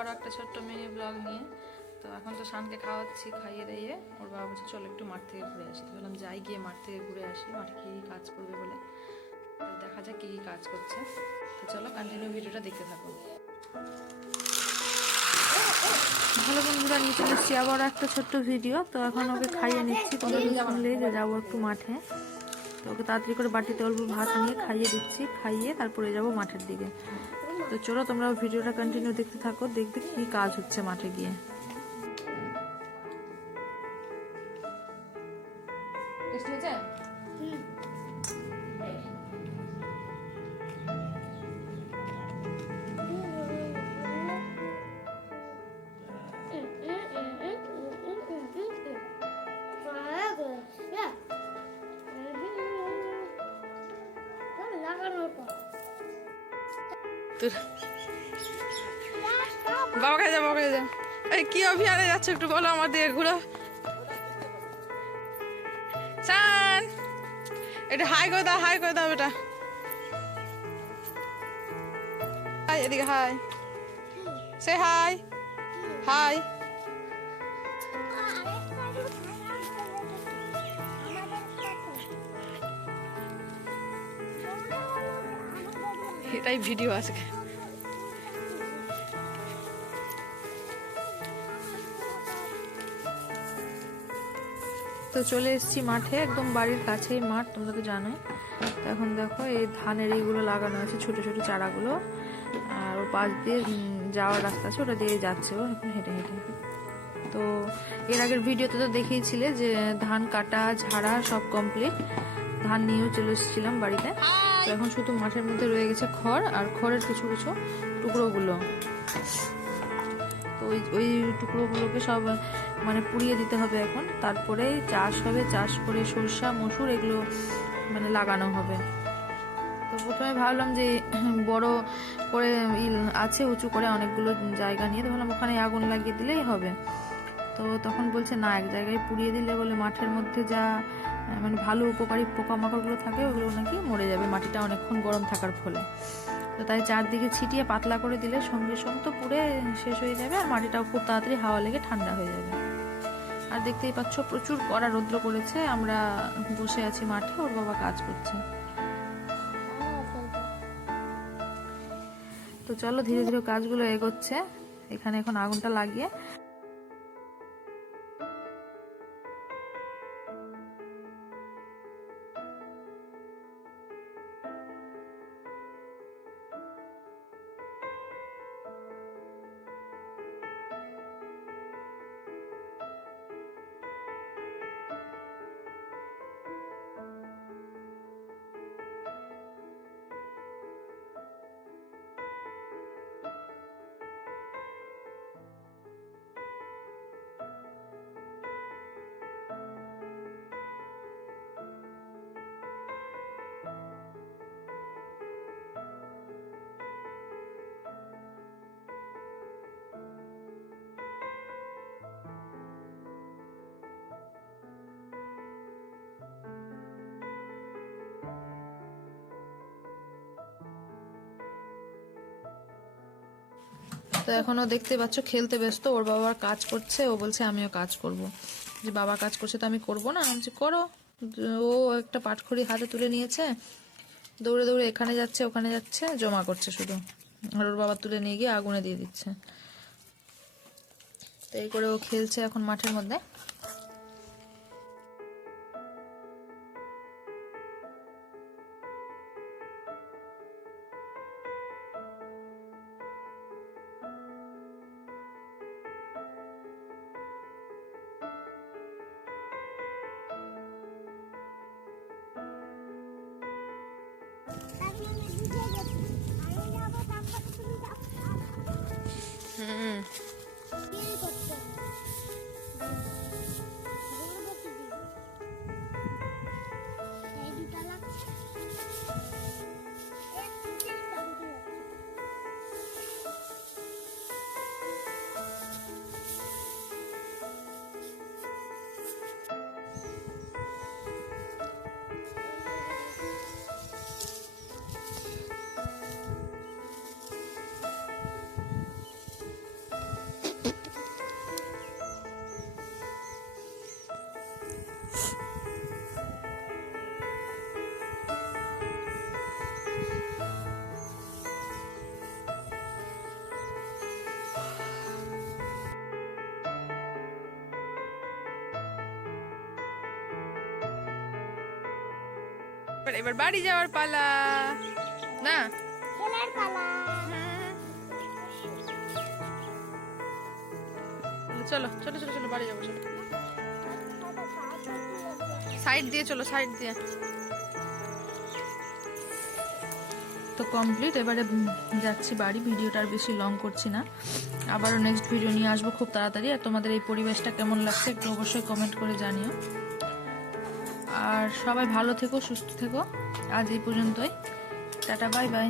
আবারও একটা ছোট্ট মিনি ব্লগ নিয়ে। তো এখন তো শানকে খাওয়াচ্ছি খাইয়ে দিয়ে ওর বাবা বলছে, চলো একটু মাঠ থেকে ঘুরে আসি। বললাম যাই গিয়ে মাঠ থেকে ঘুরে আসি। মাঠে কী কী কাজ করবে বলে। দেখা যাক কী কী কাজ করছে। তো চলো কন্টিনিউ ভিডিওটা দেখতে থাকো। ভালো বন্ধুরা চলে এসেছি আবার একটা ছোট্ট ভিডিও তো এখন ওকে খাইয়ে নিচ্ছি। কতদিন শুনলে যে যাব একটু মাঠে। তো ওকে তাড়াতাড়ি করে বাটিতে অল্প ভাত নিয়ে খাইয়ে দিচ্ছি। খাইয়ে তারপরে যাব মাঠের দিকে। তো চলো তোমরা ভিডিওটা কন্টিনিউ দেখতে থাকো দেখবে কি কাজ হচ্ছে মাঠে গিয়ে। তোর। বাবা কাছে যাও বাবা যাও এই, কি অভিযানে যাচ্ছে একটু বলো আমার দিকে ঘুরো। চান। এটা হাই করে দাও, হাই করে দাও এটা হাই, এদিকে হাই। সে হাই হাই এটাই ভিডিও আজকে। তো চলে এসেছি মাঠে, একদম বাড়ির কাছেই মাঠ, তোমরা তো জানোই। এখন দেখো, এই ধানের এইগুলো লাগানো আছে ছোট ছোট চারাগুলো। আর ও পাশ দিয়ে যাওয়ার রাস্তা আছে, ওটা দিয়ে যাচ্ছে ও এখন হেঁটে হেঁটে। তো এর আগের ভিডিওতে তো দেখিয়েছিলে যে ধান কাটা, ঝাড়া সব কমপ্লিট ধান নিয়েও চলে এসেছিলাম বাড়িতে। এখন শুধু মাঠের মধ্যে রয়ে গেছে খড় আর খড়ের কিছু কিছু টুকরোগুলো। তো ওই ওই টুকরোগুলোকে সব মানে পুড়িয়ে দিতে হবে এখন। তারপরে চাষ হবে, চাষ করে সরষা, মসুর এগুলো মানে লাগানো হবে। তো প্রথমে ভাবলাম যে বড় করে আছে, উঁচু করে অনেকগুলো জায়গা নিয়ে। ভাবলাম ওখানে আগুন লাগিয়ে দিলেই হবে। তো তখন বলছে, না, এক জায়গায় পুড়িয়ে দিলে বলে মাঠের মধ্যে যা মানে ভালো উপকারী পোকামাকড়গুলো থাকে, ওগুলো নাকি মরে যাবে। মাটিটা অনেকক্ষণ গরম থাকার ফলে। তো তাই চারদিকে ছিটিয়ে পাতলা করে দিলে সঙ্গে সঙ্গে তো পুড়ে শেষ হয়ে যাবে আর মাটিটাও খুব তাড়াতাড়ি হাওয়া লেগে ঠান্ডা হয়ে যাবে। আর দেখতেই পাচ্ছ, প্রচুর কড়া রৌদ্র করেছে আমরা বসে আছি মাঠে, ওর বাবা কাজ করছে। তো চলো ধীরে ধীরে কাজগুলো এগোচ্ছে। এখানে এখন আগুনটা লাগিয়ে তো এখনও দেখতে পাচ্ছ খেলতে ব্যস্ত। ওর বাবার কাজ করছে ও বলছে আমিও কাজ করব। যে বাবা কাজ করছে তো আমি করব না। আমি বলছি, করো। ও একটা পাটখড়ি হাতে তুলে নিয়েছে। দৌড়ে দৌড়ে এখানে যাচ্ছে ওখানে যাচ্ছে জমা করছে শুধু। আর ওর বাবা তুলে নিয়ে গিয়ে আগুনে দিয়ে দিচ্ছে। তো এই করে ও খেলছে এখন মাঠের মধ্যে। হুম এবার এবার বাড়ি যাওয়ার পালা। না? খেলার পালা। চলো চলো চলো চলো বাড়ি যাব চলো। সাইড দিয়ে চলো সাইড দিয়ে। তো কমপ্লিট এবারে যাচ্ছি বাড়ি ভিডিওটা আর বেশি লং করছি না। আবারও নেক্সট ভিডিও নিয়ে আসব খুব তাড়াতাড়ি। আর তোমাদের এই পরিবেশটা কেমন লাগছে একটু অবশ্যই কমেন্ট করে জানিও। আর সবাই ভালো থেকো সুস্থ থেকো। আজ এই পর্যন্তই। Tata bye bye.